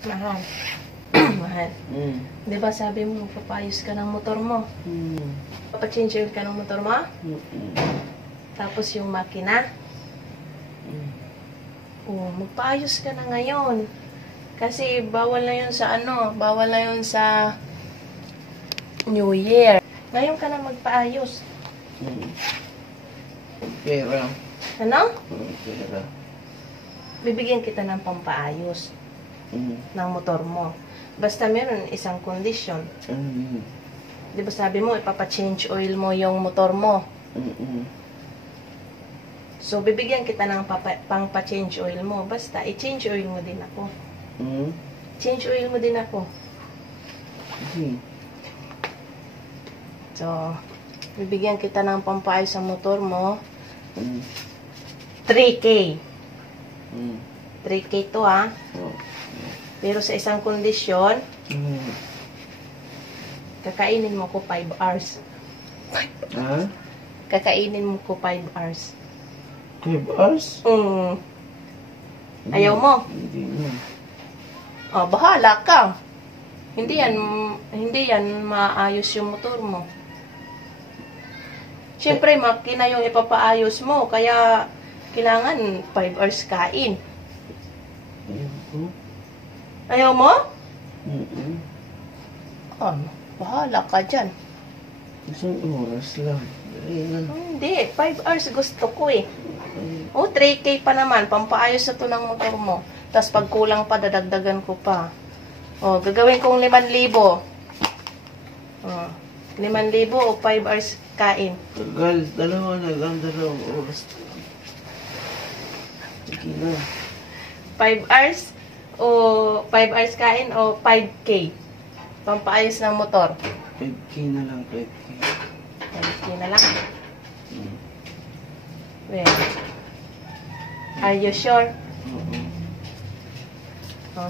Mahal. Mahal. Di ba sabi mo, papayos ka ng motor mo? Papachange oil ka ng motor mo? Tapos yung makina? Magpaayos ka na ngayon. Kasi bawal na yun sa bawal na yun sa New Year. Ngayon ka na magpaayos. Pera. Ano? Pera. Bibigyan kita ng pampaayos ng motor mo. Basta meron isang condition. Di ba sabi mo, ipapachange oil mo yung motor mo? So, bibigyan kita ng pang-pa-change oil mo. Basta, i-change oil mo din ako. Change oil mo din ako. So, bibigyan kita ng pampaayos sa motor mo. 3K. 3K to, ha? Pero sa isang kondisyon, kakainin mo ko 5 hours. Kakainin mo ko 5 hours. 5 hours? Ayaw mo? Hindi mo. Bahala ka. Hindi yan maayos yung motor mo. Siyempre, makina yung ipapaayos mo, kaya kailangan 5 hours kain. Ayaw mo? Bahala ka dyan. Isang oras lang. Hindi, 5 hours gusto ko eh. 3K pa naman, pampaayos na to ng motor mo. Tapos pag kulang pa, dadagdagan ko pa. Gagawin kong 5,000. 5,000 o 5 hours kain. Tagal, dalawang oras. Sige na. 5 hours o 5 hours kain o 5K. Pampaayos ng motor. 5K na lang, 5K. 5K na lang. Well, are you sure? Oo.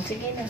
Sige na.